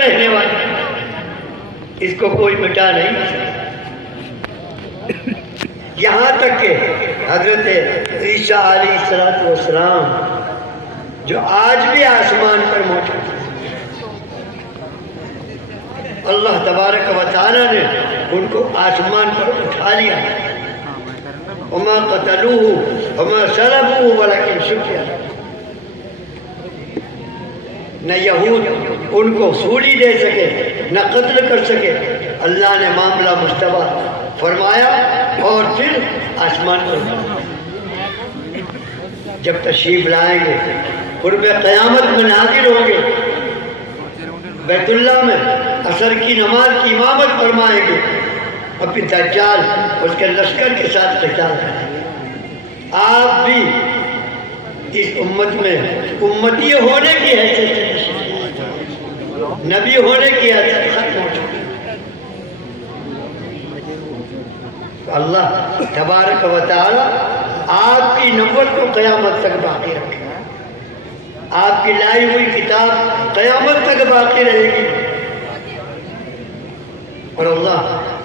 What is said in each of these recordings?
رہنے والا، اس کو کوئی مٹا نہیں سکتا۔ یہاں تک کہ حضرت عیسیٰ علیہ السلام جو آج بھی آسمان پر موجود ہے، اللہ تبارک و تعالیٰ نے ان کو آسمان پر اٹھا لیا، وما قتلوه وما صلبوه ولكن شبه لهم۔ نہ یہود ان کو سولی دے سکے نہ قتل کر سکے، اللہ نے معاملہ مشتبہ فرمایا اور پھر آسمان پر جب تشریف لائیں گے، قرب قیامت میں نازل ہوں گے، بیت اللہ میں عصر کی نماز کی امامت فرمائیں گے، اور پھر دجال اس کے لشکر کے ساتھ قتال کریں گے۔ آپ بھی اس امت میں امتی ہونے کی حیثیت سے نبی ہونے کی حیثیت ختم ہو چکی۔ اللہ تبارک و تعالی آپ کی نبوت کو قیامت تک باقی رکھے، آپ کی لائی ہوئی کتاب قیامت تک باقی رہے گی، اور اللہ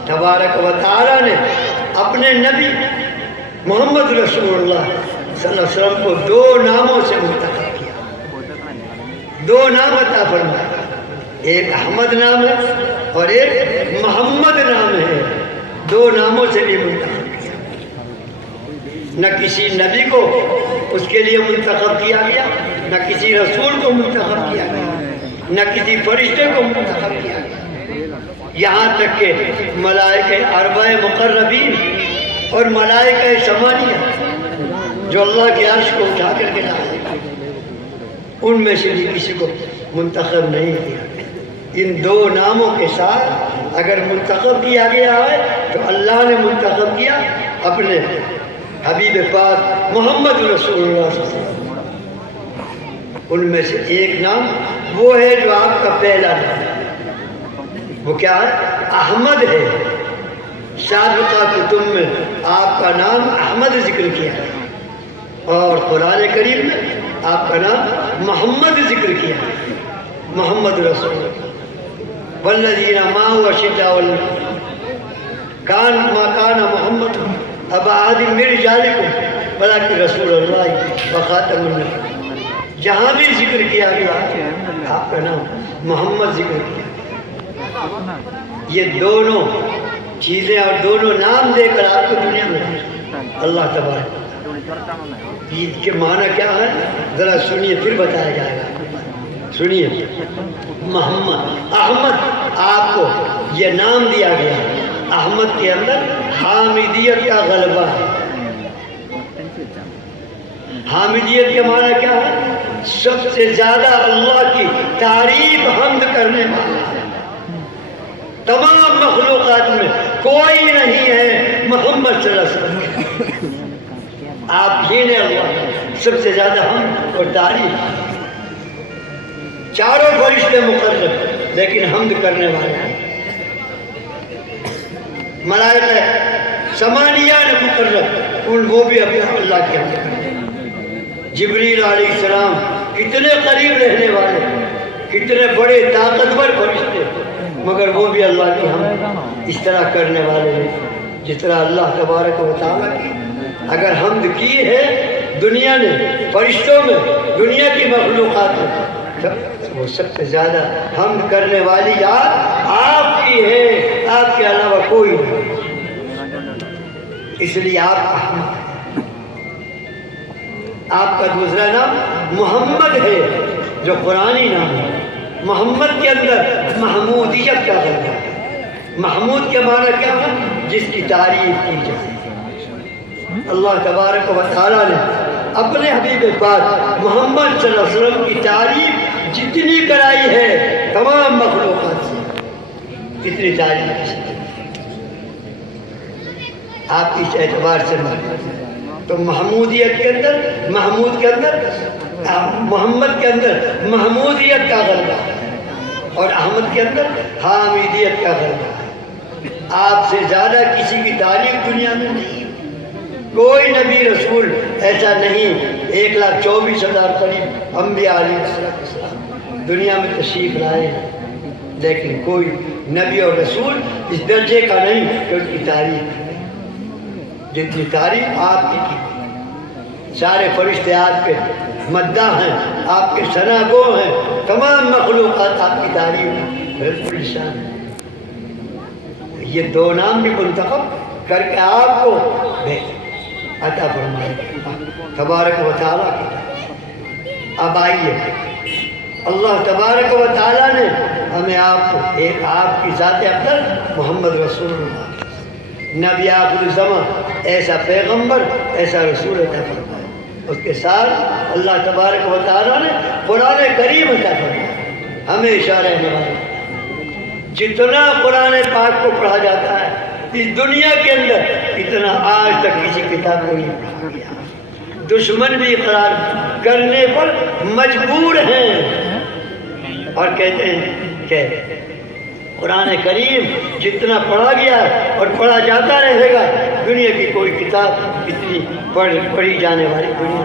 تبارک و تعالی نے اپنے نبی محمد رسول اللہ صلی اللہ علیہ وسلم کو دو ناموں سے منتخب کیا، دو نام عطا فرمایا، ایک احمد نام ہے اور ایک محمد نام ہے، دو ناموں سے بھی منتخب کیا۔ نہ کسی نبی کو اس کے لیے منتخب کیا گیا، نہ کسی رسول کو منتخب کیا گیا، نہ کسی فرشتے کو منتخب کیا گیا، یہاں تک کہ ملائکہ اربع مقربین اور ملائکہ ثمانیہ جو اللہ کے عرش کو اٹھا کر کے لائے، ان میں سے بھی کسی کو منتخب نہیں کیا۔ ان دو ناموں کے ساتھ اگر منتخب کیا گیا ہے تو اللہ نے منتخب کیا اپنے حبیب پاک محمد رسول اللہ صلی اللہ علیہ وسلم۔ ان میں سے ایک نام وہ ہے جو آپ کا پہلا نام ہے، وہ کیا ہے؟ احمد ہے۔ سابقہ کتب میں آپ کا نام احمد ذکر کیا ہے، اور قرآن کریم میں آپ کا نام محمد ذکر کیا ہے، محمد رسول اللہ۔ والذین معه اشداء ما کان محمد ابا احد من رجالکم ولکن رسول اللہ وخاتم النبیین۔ جہاں بھی ذکر کیا گیا آپ کا نام محمد ذکر کیا۔ یہ دونوں چیزیں اور دونوں نام دے کر آپ کو دنیا میں اللہ تبارک۔ عید کے معنی کیا ہے ذرا سنیے، پھر بتایا جائے گا۔ سنیے، محمد احمد آپ کو یہ نام دیا گیا، احمد کے اندر حامدیت کا غلبہ ہے۔ حامدیت کے معنی کیا ہے؟ سب سے زیادہ اللہ کی تعریف حمد کرنے والا ہے۔ تمام مخلوقات میں کوئی نہیں ہے محمد صلی اللہ علیہ وسلم، آپ ہی نے اللہ سب سے زیادہ حمد اور تعریف۔ چاروں فرشتے مقرب لیکن حمد کرنے والے ہیں، ملائکہ ثمانیہ نے مقرب، وہ بھی اپنے اللہ کی حمد کرتے ہیں۔ جبریل علیہ السلام کتنے قریب رہنے والے، کتنے بڑے طاقتور فرشتے، مگر وہ بھی اللہ کی حمد اس طرح کرنے والے ہیں جس طرح اللہ تبارک و تعالیٰ کی اگر حمد کی ہے دنیا نے، فرشتوں میں، دنیا کی مخلوقات میں، وہ سب سے زیادہ حمد کرنے والی یاد آپ کی ہے، آپ کے علاوہ کوئی نہیں، اس لیے آپ احمد ہیں۔ آپ کا دوسرا نام محمد ہے جو قرآنی نام ہے۔ محمد کے اندر محمودیت کا غلبہ ہے۔ محمود کے معنی کیا ہے؟ جس کی تعریف کی جائے۔ اللہ تبارک و تعالیٰ نے اپنے حبیب پاک محمد صلی اللہ علیہ وسلم کی تعریف جتنی کرائی ہے تمام مخلوقات سے، اتنی تعریف آپ اس اعتبار سے تو محمودیت کے اندر، محمود کے اندر، محمد کے اندر محمودیت کا غلبہ ہے، اور احمد کے اندر حامدیت کا غلبہ ہے۔ آپ سے زیادہ کسی کی تعریف دنیا میں نہیں، کوئی نبی رسول ایسا نہیں۔ 1,24,000 قریب انبیاء علیہ السلام دنیا میں تشریف لائے ہیں، لیکن کوئی نبی اور رسول اس درجے کا نہیں کہ اس کی تعریف کرے جتنی تعریف آپ کی کی۔ سارے فرشتے آپ کے مداح ہیں، آپ کے ثنا گو ہیں، تمام مخلوقات آپ کی تعریف بالکل شان ہے۔ یہ دو نام بھی منتخب کر کے آپ کو عطا فرمائے تبارک و تعالیٰ کی طرف۔ اب آئیے، اللہ تبارک و تعالیٰ نے ہمیں آپ کو ایک آپ کی ذات افضل محمد رسول اللہ نبی آخر الزمان، ایسا پیغمبر، ایسا رسول عطا فرمایا۔ اس کے ساتھ اللہ تبارک و تعالیٰ نے قرآن کریم عطا فرمایا۔ ہمیشہ رہنے والا جتنا قرآن پاک کو پڑھا جاتا ہے اس دنیا کے اندر، اتنا آج تک کسی کتاب کو نہیں پڑھا گیا۔ دشمن بھی اقرار کرنے پر مجبور ہیں اور کہتے ہیں کہ قرآن کریم جتنا پڑھا گیا اور پڑھا جاتا رہے گا، دنیا کی کوئی کتاب اتنی پڑھی جانے والی دنیا۔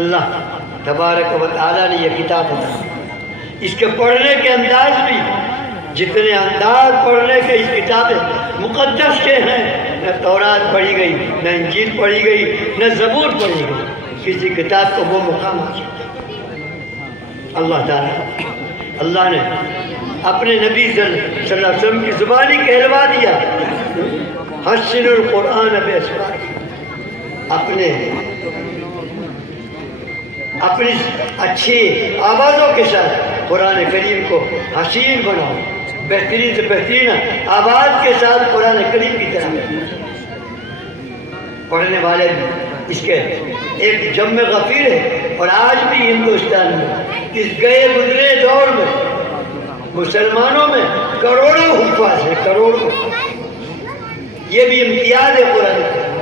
اللہ تبارک و تعالیٰ نے یہ کتاب بتائی، اس کے پڑھنے کے انداز بھی جتنے انداز پڑھنے کے اس کتاب مقدس کے ہیں، نہ تورات پڑھی گئی، نہ انجیل پڑھی گئی، نہ زبور پڑھی گئی، کسی کتاب کو وہ مقام حاصل۔ اللہ تعالیٰ اللہ نے اپنے نبی صلی اللہ علیہ وسلم کی زبانی کہلوا دیا، حسن القرآن بأسماعه، اپنی اچھی آوازوں کے ساتھ قرآن کریم کو حسین بناؤ، بہترین سے بہترین آواز کے ساتھ قرآن کریم کی طرح پڑھنے والے اس کے ایک جمع غفیر ہے۔ اور آج بھی ہندوستان میں اس گئے گزرے دور میں مسلمانوں میں کروڑوں حفاظ ہیں، کروڑوں۔ یہ بھی امتیاز ہے قرآن کریم،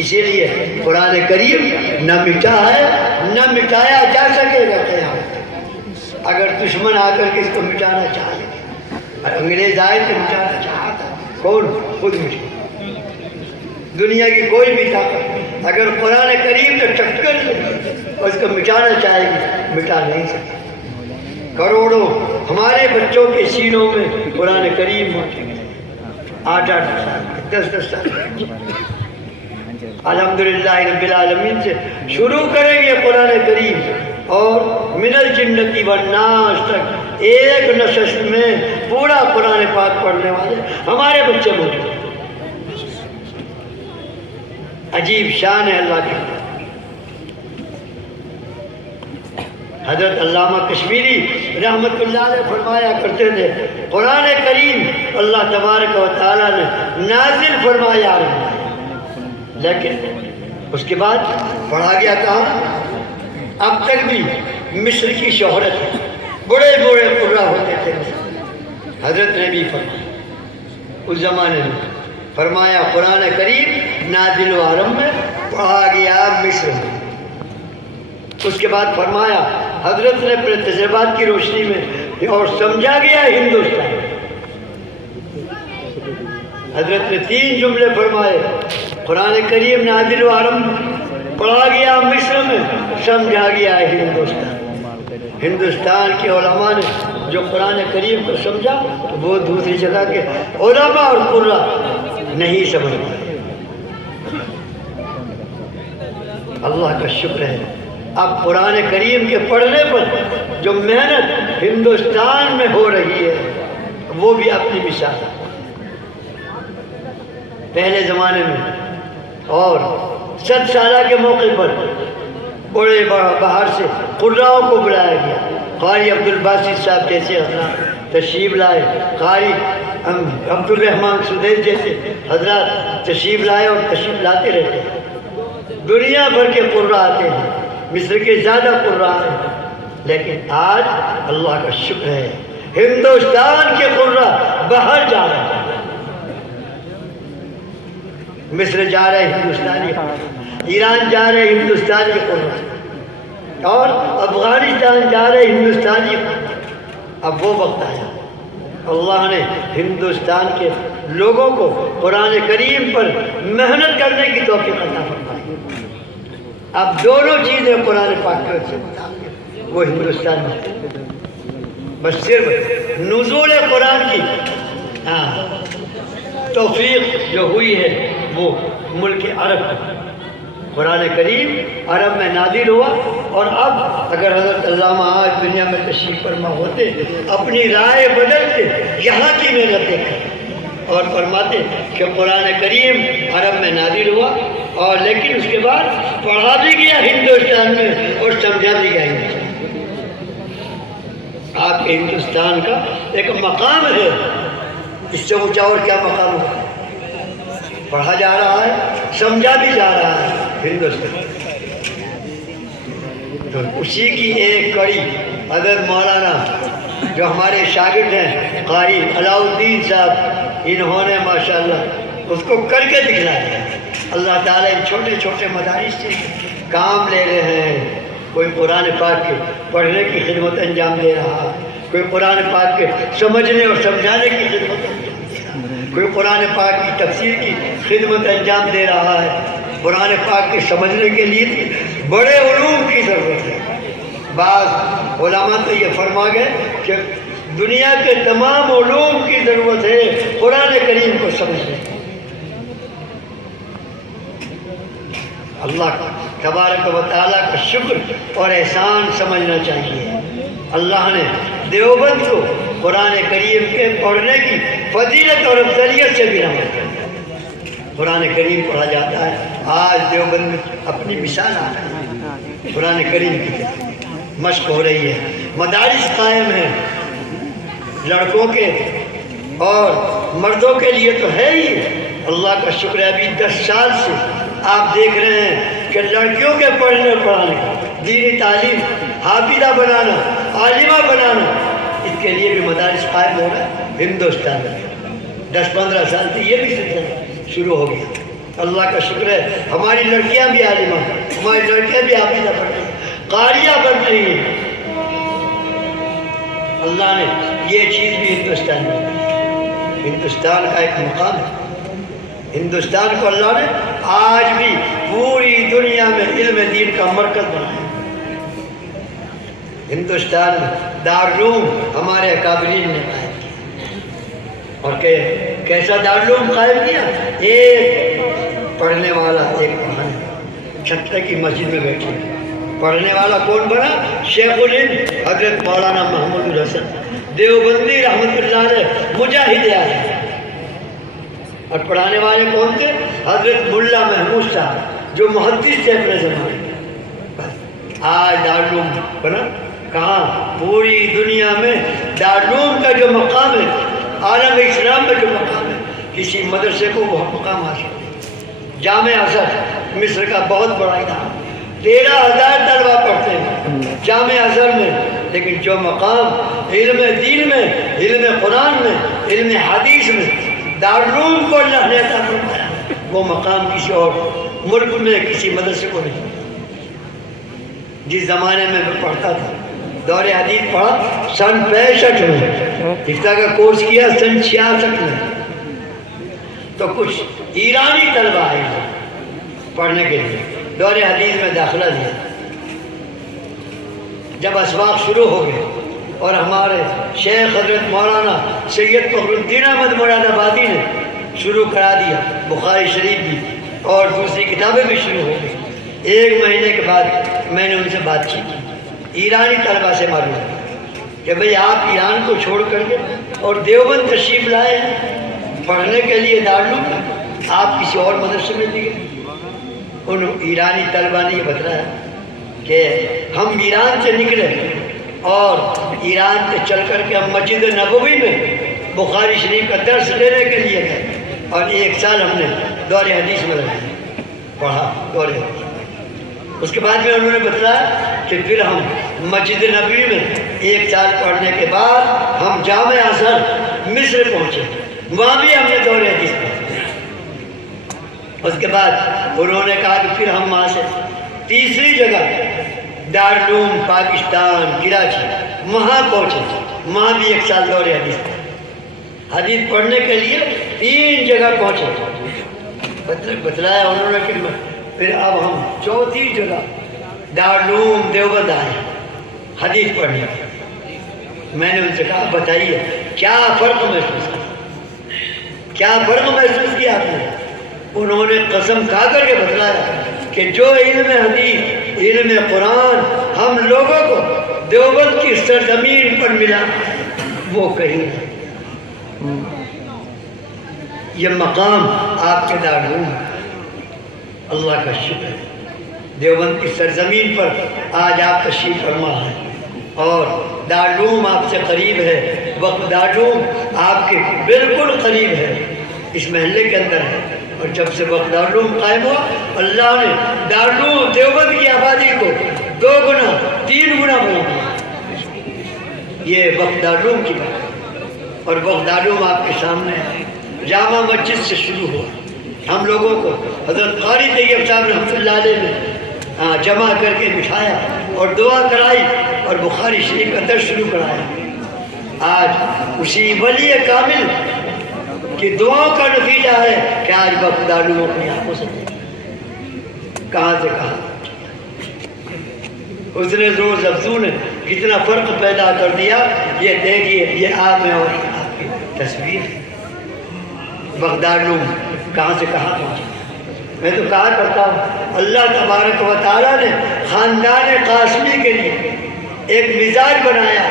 اسی لیے قرآن کریم نہ مٹا ہے نہ مٹایا جا سکے گا قیامت۔ اگر دشمن آ کر کے اس کو مٹانا چاہے، اور انگریز آئے تو مٹانا چاہتا، کون؟ خود مٹا۔ دنیا کی کوئی بھی طاقت اگر قرآن کریم سے ٹکر اور اس کو مٹانا چاہے گی، مٹا نہیں سکے۔ کروڑوں ہمارے بچوں کے سینوں میں قرآن کریم موجود ہے، 8-8 سال، 10-10 سال۔ الحمدللہ رب العالمین سے شروع کریں گے قرآن کریم، اور من الجنتی والناس تک ایک نشست میں پورا قرآن پاک پڑھنے والے ہمارے بچے موجود ہیں۔ عجیب شان ہے اللہ کی۔ حضرت علامہ کشمیری رحمت اللہ علیہ فرمایا کرتے تھے، قرآن کریم اللہ تبارک و تعالیٰ نے نازل فرمایا، لیکن اس کے بعد پڑھا گیا کہاں؟ اب تک بھی مصر کی شہرت ہے، بڑے بڑے قرآ ہوتے تھے۔ حضرت نے بھی فرمایا اس زمانے میں، فرمایا قرآن کریم نازل و عرب میں پڑھا گیا مصر میں۔ اس کے بعد فرمایا حضرت نے اپنے تجربات کی روشنی میں اور سمجھا گیا ہندوستان۔ حضرت نے 3 جملے فرمائے، قرآن کریم نازل و عرب میں پڑھا گیا مصر میں، سمجھا گیا ہندوستان۔ ہندوستان کے علماء نے جو قرآن کریم کو سمجھا، وہ دوسری جگہ کے علماء اور قراء نہیں سمجھ پائے۔ اللہ کا شکر ہے، اب قرآن کریم کے پڑھنے پر جو محنت ہندوستان میں ہو رہی ہے وہ بھی اپنی مثال ہے۔ پہلے زمانے میں اور 7 سالہ کے موقع پر بڑے باہر سے قراءوں کو بلایا گیا۔ قاری عبدالباسط صاحب جیسے حضرات تشریف لائے، قاری عبد الرحمن سدیس جیسے حضرات تشریف لائے اور تشریف لاتے رہتے ہیں۔ دنیا بھر کے قراء آتے ہیں، مصر کے زیادہ قراء ہیں، لیکن آج اللہ کا شکر ہے ہندوستان کے قراء باہر جا رہے ہیں۔ مصر جا رہے ہندوستانی، ایران جا رہے ہندوستانی قراء، اور افغانستان جا رہے ہندوستانی قراء۔ اب وہ وقت آیا، اللہ نے ہندوستان کے لوگوں کو قرآن کریم پر محنت کرنے کی توفیق عطا فرمائی۔ اب دونوں چیزیں قرآن پاک سے متعلق، وہ ہندوستان میں بس صرف نزول قرآن کی توفیق جو ہوئی ہے وہ ملک عرب قرآن کریم عرب میں نازل ہوا. اور اب اگر حضرت علامہ آج دنیا میں تشریف فرما ہوتے اپنی رائے بدلتے یہاں کی محنت دیکھ اور فرماتے کہ قرآن کریم عرب میں نازل ہوا اور لیکن اس کے بعد پڑھا بھی گیا ہندوستان میں اور سمجھا بھی گیا ہندوستان. آپ کے ہندوستان کا ایک مقام ہے، اس سے اونچا اور کیا مقام ہے؟ پڑھا جا رہا ہے، سمجھا بھی جا رہا ہے ہندوستان. تو اسی کی ایک کڑی حضرت مولانا جو ہمارے شاگرد ہیں قاری علاء الدین صاحب، انہوں نے ماشاءاللہ اس کو کر کے دکھلایا. اللہ تعالیٰ ان چھوٹے چھوٹے مدارس سے کام لے رہے ہیں. کوئی قرآن پاک کے پڑھنے کی خدمت انجام دے رہا ہے، کوئی قرآن پاک کے سمجھنے اور سمجھانے کی خدمت انجام دے رہا ہے، کوئی قرآن پاک کی تفسیر کی خدمت انجام دے رہا ہے. قرآن پاک کے سمجھنے کے لیے بڑے علوم کی ضرورت ہے. بعض علماء تو یہ فرما گئے کہ دنیا کے تمام علوم کی ضرورت ہے قرآن کریم کو سمجھنے. اللہ تبارک و تعالیٰ کا شکر اور احسان سمجھنا چاہیے. اللہ نے دیوبند کو قرآن کریم کے پڑھنے کی فضیلت اور افضلیت سے بھی نوازا ہے. قرآن کریم پڑھا جاتا ہے. آج دیوبند میں اپنی مثال آ رہی ہے، قرآن کریم کی مشق ہو رہی ہے، مدارس قائم ہیں لڑکوں کے اور مردوں کے لیے تو ہے ہی. اللہ کا شکر ہے ابھی 10 سال سے آپ دیکھ رہے ہیں کہ لڑکیوں کے پڑھنے اور پڑھانے، دینی تعلیم، حافظہ بنانا، عالمہ بنانا، اس کے لیے بھی مدارس قائم ہو رہا ہے ہندوستان میں. 10-15 سال سے یہ بھی سلسلہ شروع ہو گیا. اللہ کا شکر ہے ہماری لڑکیاں بھی عالمہ، ہماری لڑکیاں بھی حافظہ بن رہی ہیں، قاریہ بن رہی ہیں. اللہ نے یہ چیز بھی ہندوستان میں، ہندوستان کا ایک مقام ہے. ہندوستان کو اللہ نے آج بھی پوری دنیا میں علم دین کا مرکز بنایا. ہندوستان میں دارالعلوم ہمارے اکابرین نے قائم کیا. اور کہ کیسا دارالعلوم قائم کیا؟ ایک پڑھنے والا، ایک پڑھانے، چھتر کی مسجد میں بیٹھے. پڑھنے والا کون بنا؟ شیخ الہند حضرت مولانا محمود الحسن دیوبندی رحمۃ اللہ علیہ مجاہد اعظم. اور پڑھانے والے کون تھے؟ حضرت ملا محمود صاحب جو محدث تھے اپنے زمانے میں. آج دارالعلوم بنا. کہاں؟ پوری دنیا میں دارالعلوم کا جو مقام ہے، عالم اسلام میں جو مقام ہے، کسی مدرسے کو وہ مقام حاصل ہے. جامع ازہر مصر کا بہت بڑا ادارہ، 13,000 طلبہ پڑھتے ہیں جامع ازہر میں. لیکن جو مقام علم دین میں، علم قرآن میں، علم حدیث میں دارالعلوم کو اللہ نے عطا فرمایا، وہ مقام کسی اور ملک میں کسی مدرسے کو نہیں. جس زمانے میں میں پڑھتا تھا، دور حدیث پڑھا سن 65 میں، حفظہ کا کورس کیا سن 66 میں، تو کچھ ایرانی طلبہ آئے پڑھنے کے لیے، دور حدیث میں داخلہ لیا. جب اسباق شروع ہو گئے اور ہمارے شیخ حضرت مولانا سید فخر الدین احمد مراد آبادی نے شروع کرا دیا، بخاری شریف بھی اور دوسری کتابیں بھی شروع ہو گئی. 1 مہینے کے بعد میں نے ان سے بات کی، ایرانی طلبہ سے معلوم کہ بھئی آپ ایران کو چھوڑ کر کے اور دیوبند تشریف لائے ہیں پڑھنے کے لیے دارالعلوم، آپ کسی اور مدرسے میں دی گئے. ان ایرانی طلبہ نے یہ بتایا کہ ہم ایران سے نکلے اور ایران سے چل کر کے ہم مسجد نبوی میں بخاری شریف کا درس لینے کے لیے گئے اور 1 سال ہم نے دور حدیث میں لگایا، پڑھا دور حدیث. اس کے بعد میں انہوں نے بتایا کہ پھر ہم مسجد نبوی میں 1 سال پڑھنے کے بعد ہم جامع ازہر مصر پہنچے، وہاں بھی ہم نے دور حدیث پڑھا. اس کے بعد انہوں نے کہا کہ پھر ہم وہاں سے تیسری جگہ دارالعلوم پاکستان کراچی وہاں پہنچے، وہاں بھی 1 سال دور حدیث پڑھنے کے لیے 3 جگہ پہنچے. بتلایا انہوں نے کہ پھر اب ہم 4تھی جگہ دارالعلوم دیوبند آئے. حدیث پڑھنی. میں نے ان سے کہا بتائیے کیا فرق محسوس کیا, کیا فرق محسوس کیا آپ نے؟ انہوں نے قسم کھا کر کے بتلایا کہ جو علم حدیث علم قرآن ہم لوگوں کو دیوبند کی سرزمین پر ملا وہ کہیں نہیں. یہ مقام آپ کے دارالعلوم, اللہ کا شکر ہے دیوبند کی سرزمین پر آج آپ تشریف فرما ہے اور دارالعلوم آپ سے قریب ہے. وقت دارالعلوم آپ کے بالکل قریب ہے, اس محلے کے اندر ہے. اور جب سے وقت دارالعلوم قائم ہوا اللہ نے دارالعلوم دیوبند کی آبادی کو 2 گنا 3 گنا بنا دیا. یہ وقت دارالعلوم کی بات ہے. اور وقت دارالعلوم آپ کے سامنے ہے. جامع مسجد سے شروع ہوا, ہم لوگوں کو حضرت قاری طیب صاحب رحمۃ اللہ علیہ نے جمع کر کے بٹھایا اور دعا کرائی اور بخاری شریف کا درس شروع کرایا. آج اسی ولی کامل کی دعاؤں کا نتیجہ ہے کہ آج وقت دارالعلوم اپنی آنکھوں سے کہاں سے کہاں. اس نے روز افزوں نے کتنا فرق پیدا کر دیا. یہ دیکھیے یہ آپ میں اور آپ کی تصویر ہے. وقت دارالعلوم کہاں سے کہاں پہنچے. میں تو کہا کرتا ہوں اللہ تبارک و تعالیٰ نے خاندان قاسمی کے لیے ایک مزاج بنایا,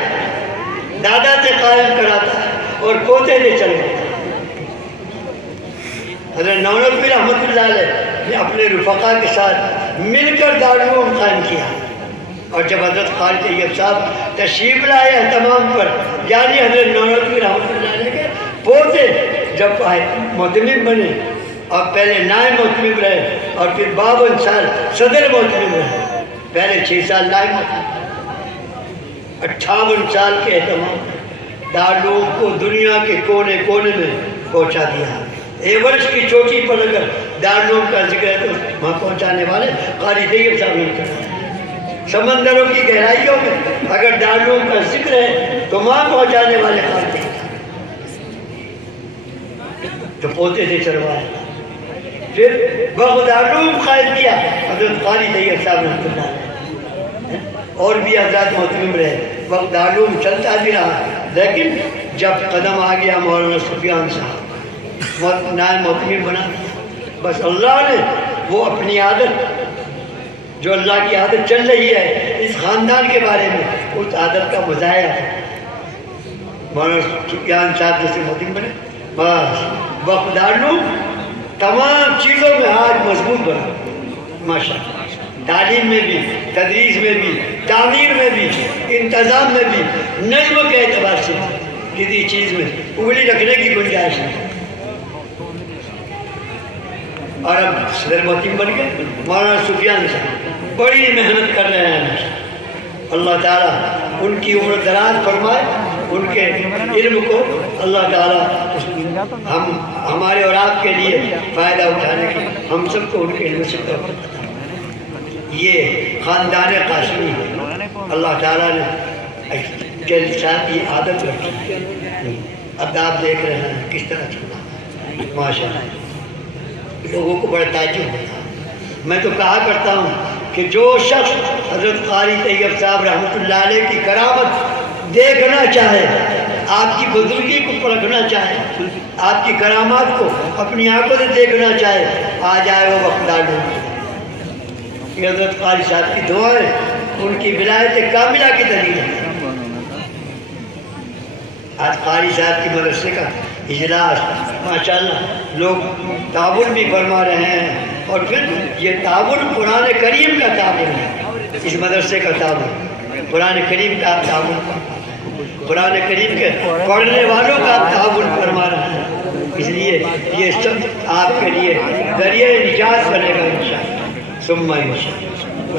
دادا سے قائم کراتا اور پوتے سے چل گیا. حضرت نونوی رحمۃ اللہ علیہ نے اپنے رفقا کے ساتھ مل کر دارالعلوم قائم کیا. اور جب حضرت قاری طیب صاحب تشریف لائے اہتمام پر, یعنی حضرت نونوی رحمۃ اللہ علیہ کے پوتے جب محتمم بنے اور پہلے نائب محتمم رہے اور پھر 52 سال صدر محتمم رہے, پہلے 6 سال نائب محتمم, 58 سال کے اہتمام دارالعلوم کو دنیا کے کونے کونے میں پہنچا دیا. ایورسٹ کی چوٹی پر اگر دارالعلوم کا ذکر ہے تو وہاں پہنچانے والے قاری طیب صاحب نے کرا. سمندروں کی گہرائیوں میں اگر دارالعلوم کا ذکر ہے تو وہاں پہنچانے والے قاری طیب تو پوتے سے چلوایا. پھر وقت دارالعلوم قائم کیا حضرت قاری طیب صاحب رحمۃ اللہ علیہ, اور بھی حضرات محتمم رہے. وقت دارالعلوم چلتا بھی رہا, لیکن جب قدم آ گیا مولانا سفیان صاحب نائب محتمم بنا, بس اللہ نے وہ اپنی عادت جو اللہ کی عادت چل رہی ہے اس خاندان کے بارے میں, اس عادت کا مظاہرہ مولانا سفیان صاحب جیسے محتمم بنے. بس وقت دارالعلوم تمام چیزوں میں آج مضبوط بنا ماشاء اللہ. تعلیم میں بھی, تدریس میں بھی, تعمیر میں بھی, انتظام میں بھی, نظم کے اعتبار سے کسی چیز میں انگلی رکھنے کی گنجائش نہیں. اور اب صدر محتمم بن کے مولانا سفیان صاحب بڑی محنت کر رہے ہیں. اللہ تعالیٰ ان کی عمر دراز فرمائے, ان کے علم کو اللہ تعالیٰ ہمارے اور آپ کے لیے فائدہ اٹھانے کی ہم سب کو ان کے علم سے توفیق عطا. یہ خاندان قاسمی اللہ تعالیٰ نے کے ساتھ یہ عادت رکھی ہے. اب آپ دیکھ رہے ہیں کس طرح چل رہا ہے ماشاء اللہ. لوگوں کو بڑا تعجب ہوتا ہے. میں تو کہا کرتا ہوں کہ جو شخص حضرت قاری طیب صاحب رحمۃ اللہ علیہ کی کرامت دیکھنا چاہے, آپ کی بزرگی کو پرکھنا چاہے, آپ کی کرامات کو اپنی آنکھوں سے دیکھنا چاہے, آ جائے وہ وقت دارالعلوم. یہ حضرت قاری صاحب کی دعائیں ان کی ولایت کاملہ کی دلیل ہے. آج قاری صاحب کی مدرسے کا اجلاس ماشاءاللہ لوگ تعاون بھی فرما رہے ہیں, اور پھر یہ تعاون قرآن کریم کا تعاون ہے. اس مدرسے کا تعاون قرآن کریم کا تعاون, قرآن کریم کے پڑھنے والوں کا تعاون فرما رہا ہے. اس لیے یہ سب آپ کے لیے ذریعہ نجات بنے گا انشاءاللہ ثم انشاءاللہ.